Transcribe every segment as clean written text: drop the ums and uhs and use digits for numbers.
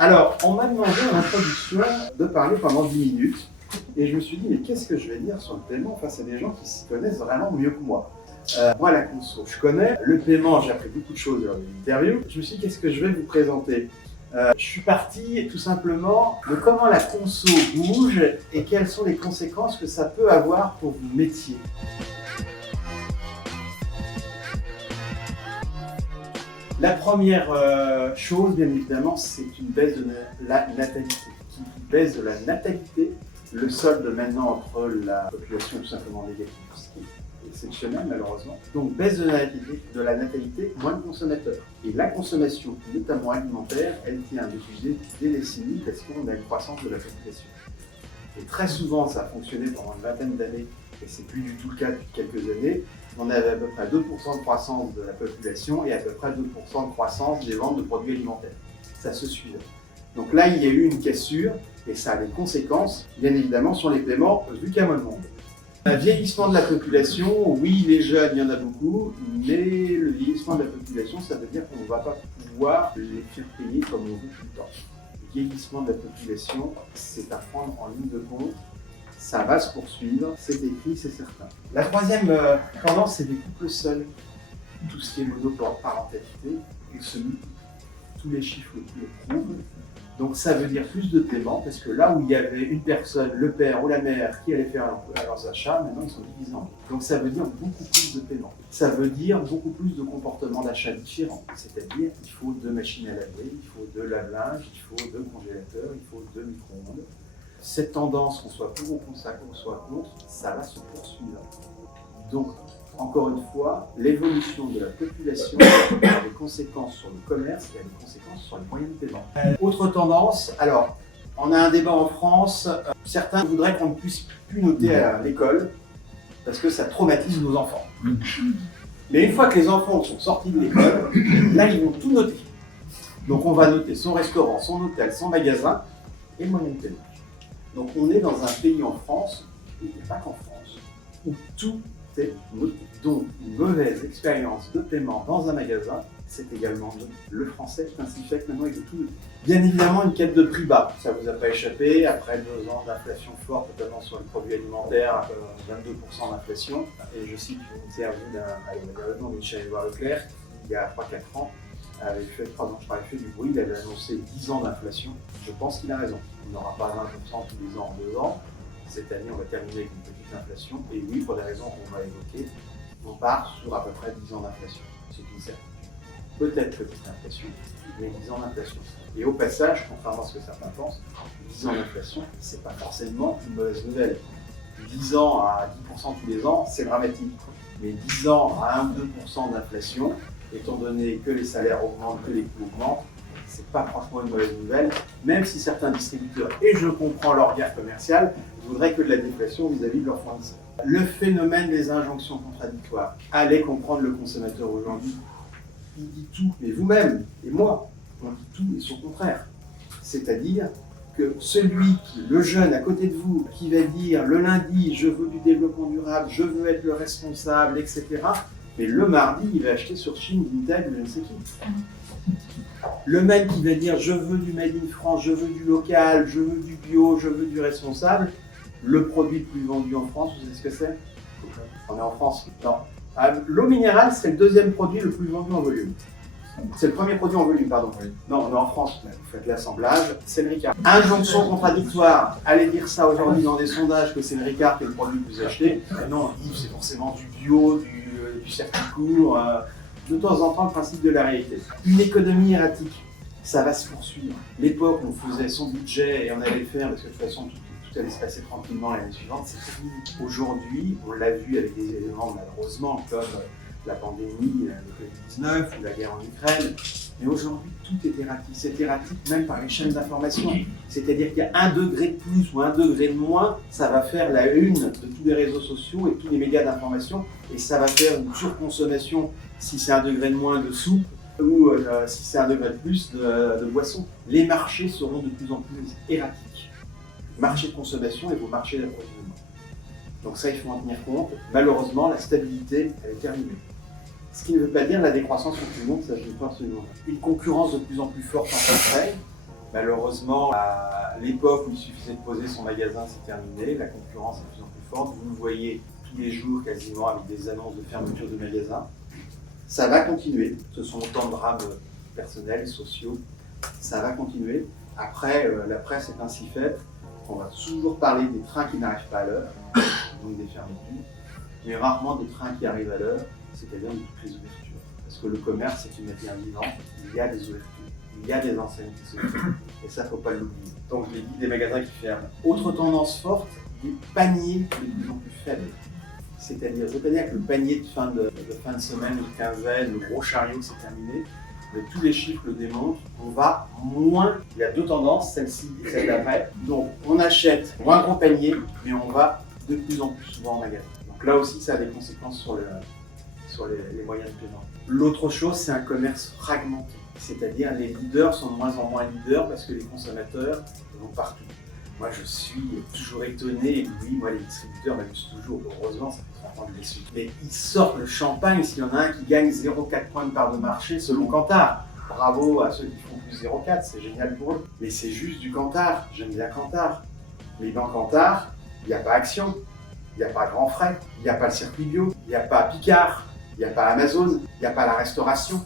Alors, on m'a demandé en introduction de parler pendant 10 minutes. Et je me suis dit, mais qu'est-ce que je vais dire sur le paiement face à des gens qui s'y connaissent vraiment mieux que moi? Moi, la conso, je connais. Le paiement, j'ai appris beaucoup de choses dans l'interview. Je me suis dit, qu'est-ce que je vais vous présenter? Je suis parti tout simplement de comment la conso bouge et quelles sont les conséquences que ça peut avoir pour vos métiers. La première chose, bien évidemment, c'est une baisse de la natalité. Qui baisse de la natalité, le solde maintenant entre la population tout simplement négative, ce qui est exceptionnel malheureusement. Donc baisse de la natalité, moins de consommateurs. Et la consommation, notamment alimentaire, elle tient depuis des décennies parce qu'on a une croissance de la population. Et très souvent, ça a fonctionné pendant une vingtaine d'années, et c'est plus du tout le cas depuis quelques années. On avait à peu près 2% de croissance de la population et à peu près 2% de croissance des ventes de produits alimentaires. Ça se suivait. Donc là, il y a eu une cassure et ça a des conséquences, bien évidemment, sur les paiements, vu qu'il y a moins de monde. Le vieillissement de la population, oui, les jeunes, il y en a beaucoup, mais le vieillissement de la population, ça veut dire qu'on ne va pas pouvoir les faire payer comme on veut tout le temps. Le vieillissement de la population, c'est à prendre en ligne de compte. Ça va se poursuivre, c'est écrit, c'est certain. La troisième tendance, c'est des couples seuls. Tout ce qui est monoparentalité, il se multiplie. Tous les chiffres le prouvent. Donc ça veut dire plus de paiement, parce que là où il y avait une personne, le père ou la mère, qui allait faire leurs achats, maintenant ils sont divisés en deux. Donc ça veut dire beaucoup plus de paiement. Ça veut dire beaucoup plus de comportements d'achat différents. C'est-à-dire qu'il faut 2 machines à laver, il faut 2 lave-linges, il faut 2 congélateurs, il faut 2 micro-ondes. Cette tendance, qu'on soit pour ou qu'on soit contre, ça va se poursuivre. Donc, encore une fois, l'évolution de la population a des conséquences sur le commerce et a des conséquences sur les moyens de paiement. Autre tendance, alors, on a un débat en France, certains voudraient qu'on ne puisse plus noter à l'école parce que ça traumatise nos enfants. Mais une fois que les enfants sont sortis de l'école, là, ils vont tout noter. Donc, on va noter son restaurant, son hôtel, son magasin et le moyen de paiement. Donc on est dans un pays en France, et pas qu'en France, où tout est noté. Donc une mauvaise expérience de paiement dans un magasin, c'est également le français, ainsi fait que maintenant il est tout noté. Bien évidemment une quête de prix bas, ça ne vous a pas échappé, après 2 ans d'inflation forte, notamment sur les produits alimentaires, 22% d'inflation. Et je cite une interview d'un Michel-Édouard Leclerc, il y a 3-4 ans, avait fait 3 ans, je parlais fait du bruit, il avait annoncé 10 ans d'inflation. Je pense qu'il a raison. On n'aura pas 20% tous les ans en 2 ans. Cette année, on va terminer avec une petite inflation. Et oui, pour des raisons qu'on va évoquer, on part sur à peu près 10 ans d'inflation. C'est une certitude. Peut-être petite inflation, mais 10 ans d'inflation. Et au passage, contrairement à ce que certains pensent, 10 ans d'inflation, c'est pas forcément une mauvaise nouvelle. 10 ans à 10% tous les ans, c'est dramatique. Mais 10 ans à 1-2% d'inflation, étant donné que les salaires augmentent, que les coûts augmentent, c'est pas franchement une mauvaise nouvelle, même si certains distributeurs, et je comprends leur guerre commerciale, voudraient que de la déflation vis-à-vis de leurs fournisseurs. Le phénomène des injonctions contradictoires, allez comprendre le consommateur aujourd'hui, il dit tout, mais vous-même et moi, on dit tout et son contraire. C'est-à-dire que le jeune à côté de vous, qui va dire le lundi, je veux du développement durable, je veux être le responsable, etc., mais le mardi, il va acheter sur Chine, Vinted, je ne sais qui. Le même qui va dire je veux du Made in France, je veux du local, je veux du bio, je veux du responsable, le produit le plus vendu en France, vous savez ce que c'est? On est en France? Non. L'eau minérale, c'est le deuxième produit le plus vendu en volume. C'est le premier produit en volume, pardon. Oui. Non, on est en France, vous faites l'assemblage, c'est le Ricard. Injonction contradictoire, allez dire ça aujourd'hui dans des sondages que c'est le Ricard qui est le produit que vous achetez. Mais non, c'est forcément du bio, du circuit court, de temps en temps le principe de la réalité. Une économie erratique, ça va se poursuivre. L'époque où on faisait son budget et on allait le faire parce que de toute façon tout allait se passer tranquillement l'année suivante, c'est fini. Aujourd'hui, on l'a vu avec des éléments malheureusement comme la pandémie, le Covid-19 ou la guerre en Ukraine, mais aujourd'hui tout est erratique. C'est erratique même par les chaînes d'information. C'est-à-dire qu'il y a 1 degré de plus ou 1 degré de moins, ça va faire la une de tous les réseaux sociaux et tous les médias d'information, et ça va faire une surconsommation si c'est 1 degré de moins de soupe ou si c'est 1 degré de plus de boisson. Les marchés seront de plus en plus erratiques. Marché de consommation et vos marchés d'approvisionnement. Donc ça, il faut en tenir compte. Malheureusement, la stabilité, elle est terminée. Ce qui ne veut pas dire la décroissance continue, ça je ne pense absolument pas. Une concurrence de plus en plus forte en concret, Malheureusement, à l'époque où il suffisait de poser son magasin, c'est terminé. La concurrence est de plus en plus forte. Vous le voyez tous les jours quasiment avec des annonces de fermeture de magasins. Ça va continuer. Ce sont autant de drames personnels, sociaux. Ça va continuer. Après, la presse est ainsi faite. On va toujours parler des trains qui n'arrivent pas à l'heure, donc des fermetures, mais rarement des trains qui arrivent à l'heure, c'est-à-dire de toutes les ouvertures. Parce que le commerce, c'est une matière vivante, il y a des ouvertures, il y a des enseignes qui se ferment, et ça, il ne faut pas l'oublier. Donc, je l'ai dit, des magasins qui ferment. Autre tendance forte, des paniers de plus en plus faibles. C'est-à-dire que le panier de fin de semaine, de quinzaine, le gros chariot, c'est terminé. Mais tous les chiffres le démontrent, on va moins. Il y a deux tendances, celle-ci et celle d'après. Donc on achète moins gros panier, mais on va de plus en plus souvent en magasin. Donc là aussi, ça a des conséquences sur les moyens de paiement. L'autre chose, c'est un commerce fragmenté. C'est-à-dire les leaders sont de moins en moins leaders parce que les consommateurs vont partout. Moi, je suis toujours étonné, et oui, moi, les distributeurs m'amusent toujours, heureusement, ça fait 30 ans que je les suis. Mais ils sortent le champagne s'il y en a un qui gagne 0,4 points de part de marché selon Kantar. Bravo à ceux qui font plus 0,4, c'est génial pour eux. Mais c'est juste du Kantar, j'aime bien Kantar. Mais dans Kantar, il n'y a pas Action, il n'y a pas Grand Frais, il n'y a pas le circuit bio, il n'y a pas Picard, il n'y a pas Amazon, il n'y a pas la restauration.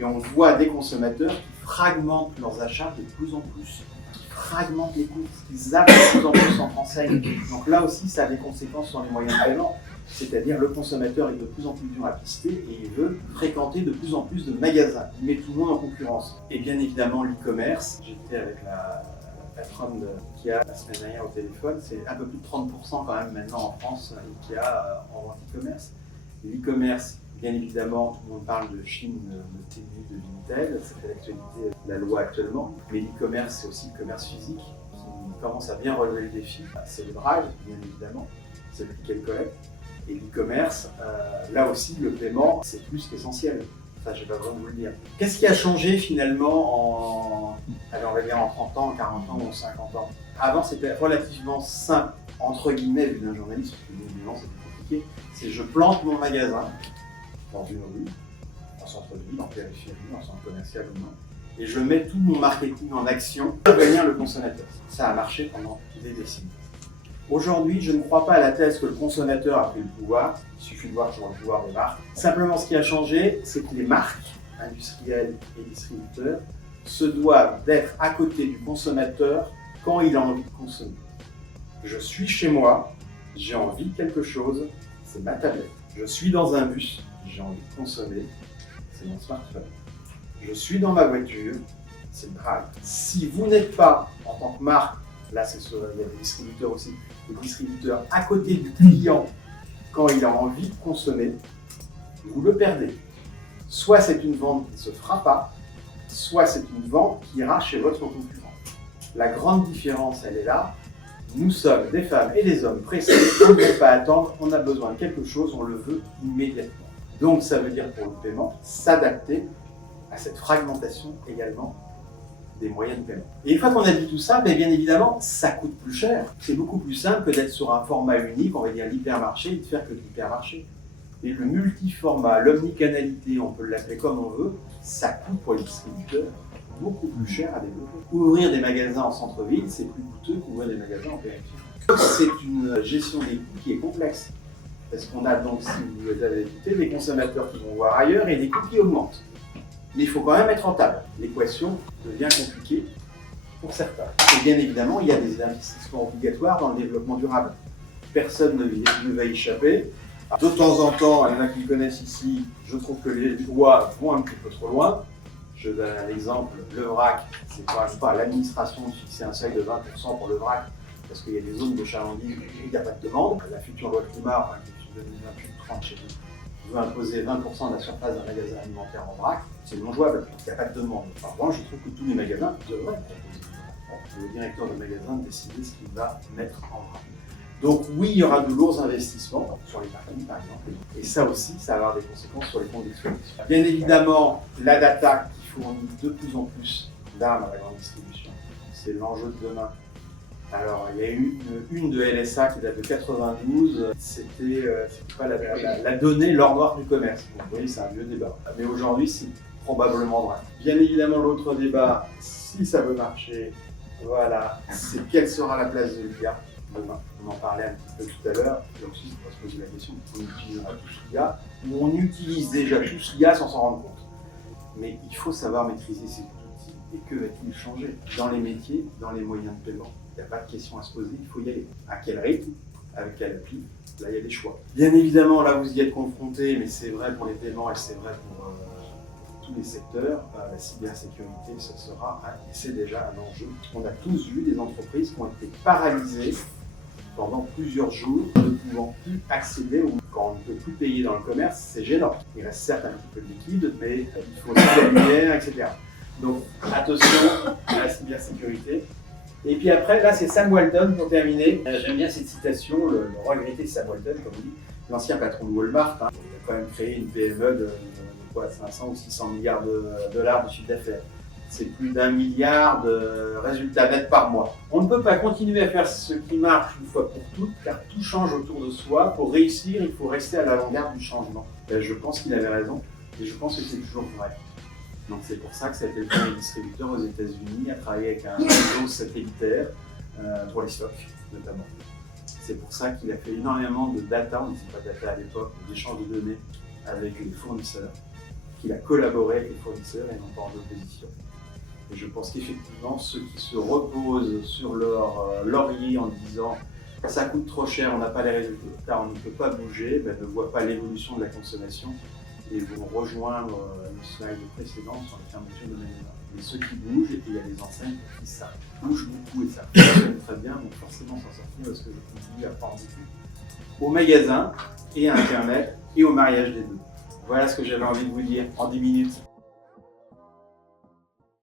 Et on voit des consommateurs qui fragmentent leurs achats de plus en plus. Fragmentent les coûts, ils arrivent de plus en plus en enseigne. Donc là aussi, ça a des conséquences sur les moyens de paiement. C'est-à-dire le consommateur est de plus en plus dur à pister et il veut fréquenter de plus en plus de magasins. Il met tout le monde en concurrence. Et bien évidemment, l'e-commerce. J'étais avec la patronne d'IKEA la semaine dernière au téléphone. C'est un peu plus de 30% quand même maintenant en France, IKEA en vente e-commerce. L'e-commerce, bien évidemment, tout le monde parle de Chine, de Temu, de Vinted, ça fait l'actualité de la loi actuellement. Mais l'e-commerce, c'est aussi le commerce physique qui commence à bien relever le défi. C'est le drive, bien évidemment, c'est le click and collect. Et l'e-commerce, là aussi, le paiement, c'est plus qu'essentiel. Ça, je n'ai pas besoin de vous le dire. Qu'est-ce qui a changé finalement on va dire en 30 ans, en 40 ans ou en 50 ans? Avant, c'était relativement simple, entre guillemets, vu d'un journaliste, parce que évidemment, c'était compliqué. C'est je plante mon magasin dans une rue, en centre-ville, en périphérie, en centre commercial ou non, et je mets tout mon marketing en action pour prévenir le consommateur. Ça a marché pendant des décennies. Aujourd'hui, je ne crois pas à la thèse que le consommateur a pris le pouvoir. Il suffit de voir sur le pouvoir des marques. Simplement, ce qui a changé, c'est que les marques industrielles et distributeurs se doivent d'être à côté du consommateur quand il a envie de consommer. Je suis chez moi, j'ai envie de quelque chose, c'est ma tablette. Je suis dans un bus, j'ai envie de consommer, c'est mon smartphone. Je suis dans ma voiture, c'est le drive. Si vous n'êtes pas, en tant que marque, là il y a des distributeurs aussi, des distributeurs à côté du client quand il a envie de consommer, vous le perdez. Soit c'est une vente qui ne se fera pas, soit c'est une vente qui ira chez votre concurrent. La grande différence, elle est là. Nous sommes des femmes et des hommes pressés, on ne peut pas attendre, on a besoin de quelque chose, on le veut immédiatement. Donc ça veut dire pour le paiement, s'adapter à cette fragmentation également des moyens de paiement. Et une fois qu'on a dit tout ça, bien évidemment, ça coûte plus cher. C'est beaucoup plus simple que d'être sur un format unique, on va dire l'hypermarché, et de faire que de l'hypermarché. Et le multiformat, l'omnicanalité, on peut l'appeler comme on veut, ça coûte pour les distributeurs beaucoup plus cher à développer. Ouvrir des magasins en centre-ville, c'est plus coûteux qu'ouvrir des magasins en périphérie. C'est une gestion des coûts qui est complexe. Parce qu'on a donc, si vous avez écouté, des consommateurs qui vont voir ailleurs et des coûts qui augmentent. Mais il faut quand même être rentable. L'équation devient compliquée pour certains. Et bien évidemment, il y a des investissements obligatoires dans le développement durable. Personne ne va y échapper. De temps en temps, il y en a qui me connaissent ici, je trouve que les lois vont un petit peu trop loin. Je donne un exemple, le vrac, c'est quand même pas l'administration de fixer un seuil de 20% pour le vrac, parce qu'il y a des zones de chalandise où il n'y a pas de demande. La future loi climat, qui est 2028-30 chez nous, veut imposer 20% de la surface d'un magasin alimentaire en vrac. C'est non jouable, il n'y a pas de demande. Par contre, je trouve que tous les magasins devraient proposer. Le directeur de magasin décider ce qu'il va mettre en vrac. Donc oui, il y aura de lourds investissements sur les parkings par exemple, et ça aussi, ça va avoir des conséquences sur les comptes d'exploitation. Bien évidemment, la data qui fournit de plus en plus d'armes à la grande distribution, c'est l'enjeu de demain. Alors, il y a eu une de LSA qui date de 92, c'était pas la donnée l'or noir du commerce. Donc, vous voyez, c'est un vieux débat. Mais aujourd'hui, c'est probablement vrai. Bien évidemment, l'autre débat, si ça veut marcher, voilà, c'est quelle sera la place de l'IA demain. On en parlait un petit peu tout à l'heure, et aussi on va se poser la question, on utilisera tous l'IA, ou on utilise déjà tous l'IA sans s'en rendre compte. Mais il faut savoir maîtriser ces outils, et que va-t-il changer dans les métiers, dans les moyens de paiement? Il n'y a pas de question à se poser, il faut y aller. À quel rythme? Avec quelle appli? Là, il y a des choix. Bien évidemment, là, vous y êtes confrontés, mais c'est vrai pour les paiements et c'est vrai pour tous les secteurs. La cybersécurité, ce sera, et c'est déjà un enjeu. On a tous vu des entreprises qui ont été paralysées pendant plusieurs jours, ne pouvant plus accéder au... Quand on ne peut plus payer dans le commerce, c'est gênant. Il reste certes un petit peu de liquide, mais il faut aussi de la lumière, etc. Donc, attention à la cybersécurité. Et puis après, là, c'est Sam Walton pour terminer. J'aime bien cette citation, le regretté Sam Walton, comme on dit, l'ancien patron de Walmart. Hein. Il a quand même créé une PME de 500 ou 600 milliards de dollars de chiffre d'affaires. C'est plus d'1 milliard de résultats nets par mois. On ne peut pas continuer à faire ce qui marche une fois pour toutes, car tout change autour de soi. Pour réussir, il faut rester à l'avant-garde du changement. Et je pense qu'il avait raison, et je pense que c'est toujours vrai. Donc c'est pour ça que ça a été le premier distributeur aux États-Unis à travailler avec un réseau satellitaire pour les stocks notamment. C'est pour ça qu'il a fait énormément de data, on ne disait pas data à l'époque, mais d'échanges de données avec les fournisseurs, qu'il a collaboré avec les fournisseurs et non pas en opposition. Et je pense qu'effectivement, ceux qui se reposent sur leur laurier en disant ça coûte trop cher, on n'a pas les résultats, on ne peut pas bouger, ben, ne voient pas l'évolution de la consommation et vont rejoindre le slide précédent sur les fermetures de magasins. Mais ceux qui bougent, et il y a des enseignes qui ça bouge beaucoup et ça fonctionne très bien, donc forcément s'en sortir parce que je continue à prendre beaucoup au magasin et à Internet et au mariage des deux. Voilà ce que j'avais envie de vous dire en 10 minutes.